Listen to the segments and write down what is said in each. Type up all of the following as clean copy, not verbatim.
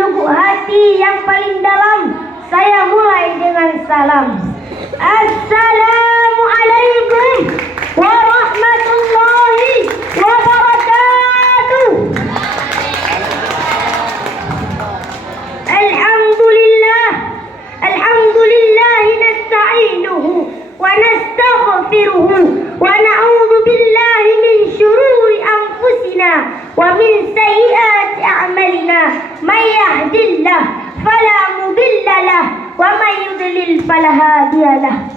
lubuk hati yang paling dalam, saya mulai dengan salam. Assalamualaikum warahmatullahi wabarakatuh. Alhamdulillah nasta'inuhu wa nastaghfiruhu wa na'udzu billahi min syururi anfusina wa min sayyiati a'malina. May yahdihillahu fala mudilla lahu wa may yudlil fala hadiya lahu.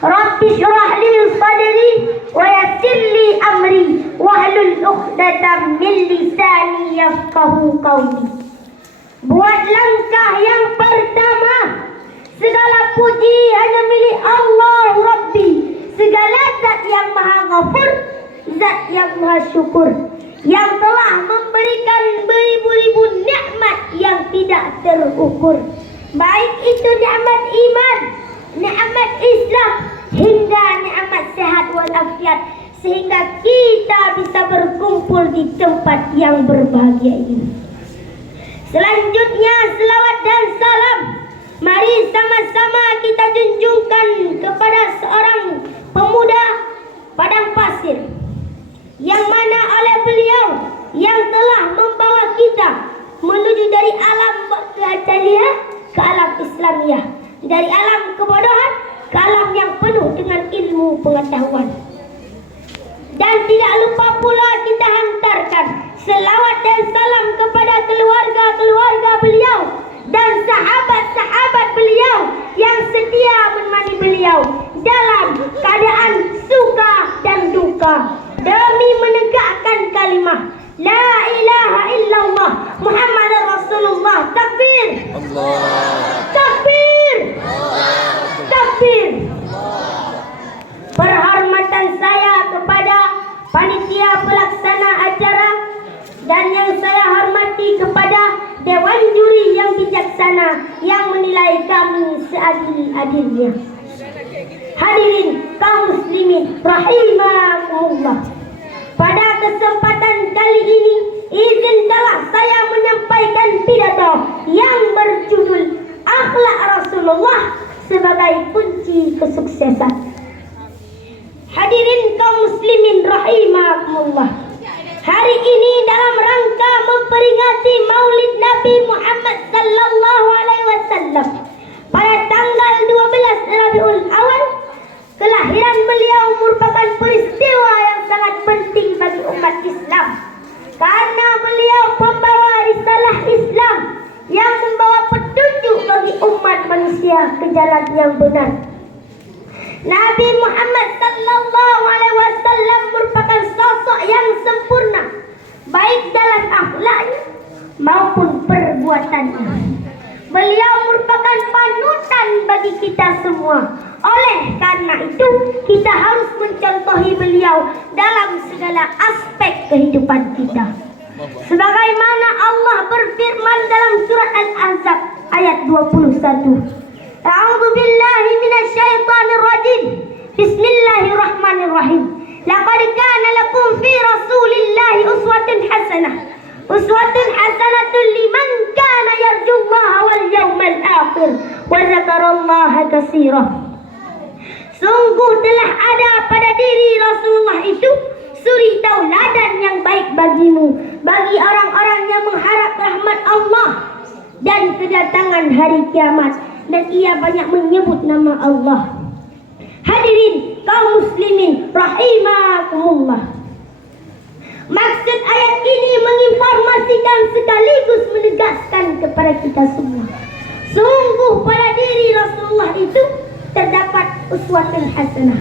Rabbi shrah li sadri wa yassir li amri wahlul 'uqdatam min lisani yafqahu qawli. Buat langkah yang pertama, segala puji hanya milik Allah Rabbi, segala zat yang maha ghafur, zat yang maha syukur, yang telah memberikan beribu-ribu nikmat yang tidak terukur. Baik itu nikmat iman, nikmat Islam, hingga nikmat sehat walafiat, sehingga kita bisa berkumpul di tempat yang berbahagia ini. Selanjutnya selawat dan salam mari sama-sama kita junjungkan kepada seorang pemuda padang pasir, yang mana oleh beliau yang telah membawa kita menuju dari alam jahiliyah ke alam Islamiyah, dari alam kebodohan ke alam yang penuh dengan ilmu pengetahuan. Dan tidak lupa pula kita hantarkan selawat dan salam kepada keluarga-keluarga beliau dan sahabat-sahabat beliau yang setia menemani beliau dalam keadaan suka dan duka demi menegakkan kalimah la ilaha illallah Muhammadar Rasulullah. Takbir, takbir, takbir. Perhormatan saya kepada panitia pelaksana acara dan yang saya hormati kepada dewan juri yang bijaksana yang menilai kami seadil-adilnya. Hadirin kaum muslimin rahimakumullah. Pada kesempatan kali ini izinkanlah saya menyampaikan pidato yang berjudul Akhlak Rasulullah sebagai kunci kesuksesan. Hadirin kaum muslimin rahimakumullah. Hari ini dalam rangka memperingati Maulid Nabi Muhammad sallallahu alaihi wasallam pada tanggal 12 Rabiul Awal, kelahiran beliau merupakan peristiwa yang sangat penting bagi umat Islam karena beliau pembawa risalah Islam yang membawa petunjuk bagi umat manusia ke jalan yang benar. Nabi Muhammad sallallahu alaihi wasallam merupakan sosok yang sempurna baik dalam akhlaknya maupun perbuatannya. Beliau merupakan panutan bagi kita semua. Oleh karena itu, kita harus mencontohi beliau dalam segala aspek kehidupan kita. Sebagaimana Allah berfirman dalam surat Al-Ahzab ayat 21. A'udzu billahi minasyaitonir rajim. Bismillahirrahmanirrahim. Laqad kana lakum fi Rasulillahi uswatun hasanah. Uswatun hasanatun liman kana yarjullaha wal yawmal akhir wa dzakarallaha katsiran. Sungguh telah ada pada diri Rasulullah itu suri tauladan yang baik bagimu, bagi orang-orang yang mengharap rahmat Allah dan kedatangan hari kiamat, dan ia banyak menyebut nama Allah. Hadirin kaum muslimin rahimakumullah. Maksud ayat ini menginformasikan sekaligus menegaskan kepada kita semua, sungguh pada diri Rasulullah itu terdapat uswatun hasanah.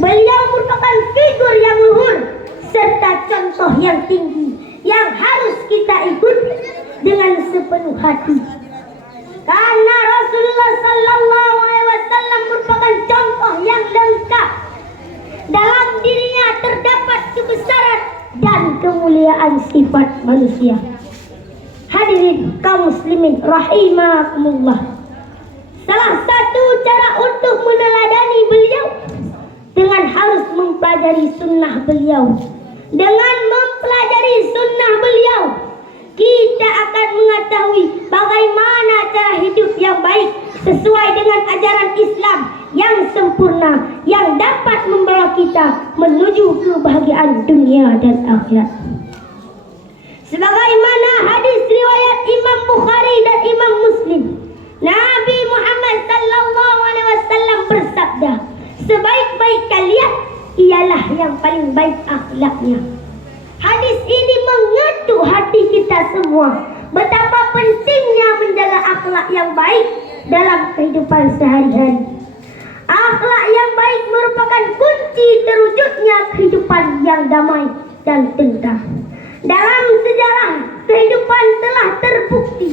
Beliau merupakan figur yang luhur serta contoh yang tinggi yang harus kita ikuti dengan sepenuh hati. Karena Rasulullah sallallahu alaihi wasallam merupakan contoh yang lengkap. Dalam dirinya terdapat kebesaran dan kemuliaan sifat manusia. Hadirin kaum muslimin rahimakumullah. Salah satu cara untuk meneladani beliau dengan harus mempelajari sunnah beliau. Dengan mempelajari sunnah beliau, kita akan mengetahui bagaimana yang baik sesuai dengan ajaran Islam yang sempurna yang dapat membawa kita menuju kebahagiaan dunia dan akhirat. Sebagaimana hadis riwayat Imam Bukhari dan Imam Muslim, Nabi Muhammad sallallahu alaihi wasallam bersabda, sebaik-baik kalian ialah yang paling baik akhlaknya. Hadis ini mengetuk hati kita semua betapa pentingnya menjaga akhlak yang baik dalam kehidupan sehari-hari. Akhlak yang baik merupakan kunci terwujudnya kehidupan yang damai dan tentram. Dalam sejarah kehidupan telah terbukti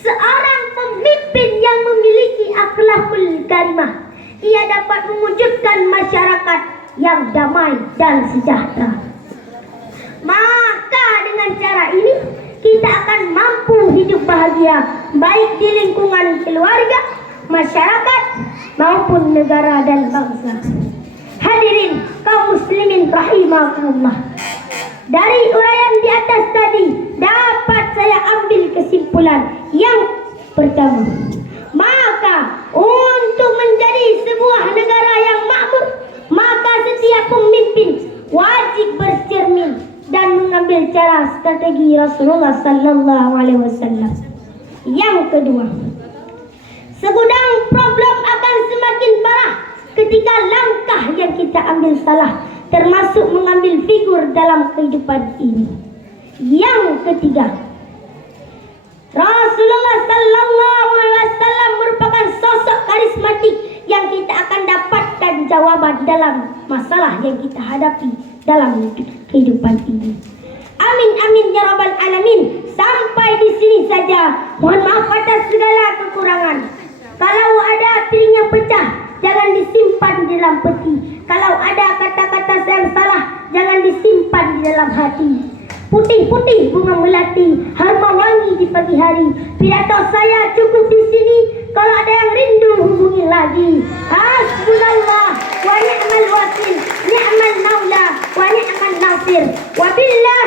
seorang pemimpin yang memiliki akhlakul karimah, ia dapat mewujudkan masyarakat yang damai dan sejahtera. Maka dengan cara ini kita akan mampu hidup bahagia baik di lingkungan keluarga, masyarakat maupun negara dan bangsa. Hadirin kaum muslimin rahimakumullah. Dari uraian di atas tadi dapat saya ambil kesimpulan yang pertama. Maka untuk menjadi sebuah negara yang makmur, maka setiap pemimpin wajib bercermin dan mengambil cara strategi Rasulullah sallallahu alaihi wasallam. Yang kedua, segudang problem akan semakin parah ketika langkah yang kita ambil salah, termasuk mengambil figur dalam kehidupan ini. Yang ketiga, Rasulullah sallallahu alaihi wasallam merupakan sosok karismatik yang kita akan dapatkan jawaban dalam masalah yang kita hadapi dalam kehidupan ini. Amin amin ya rabbal alamin. Sampai di sini saja. Mohon maaf atas segala kekurangan. Kalau ada piringnya pecah, jangan disimpan di dalam peti. Kalau ada kata-kata yang salah, jangan disimpan di dalam hati. Putih-putih bunga melati, harma wangi di pagi hari. Pidato saya cukup di sini. Kalau ada yang rindu hubungi lagi. Hasbunallah wa ni'mal wakil, ni'mal maula wa ni'mal nasir. Wabillah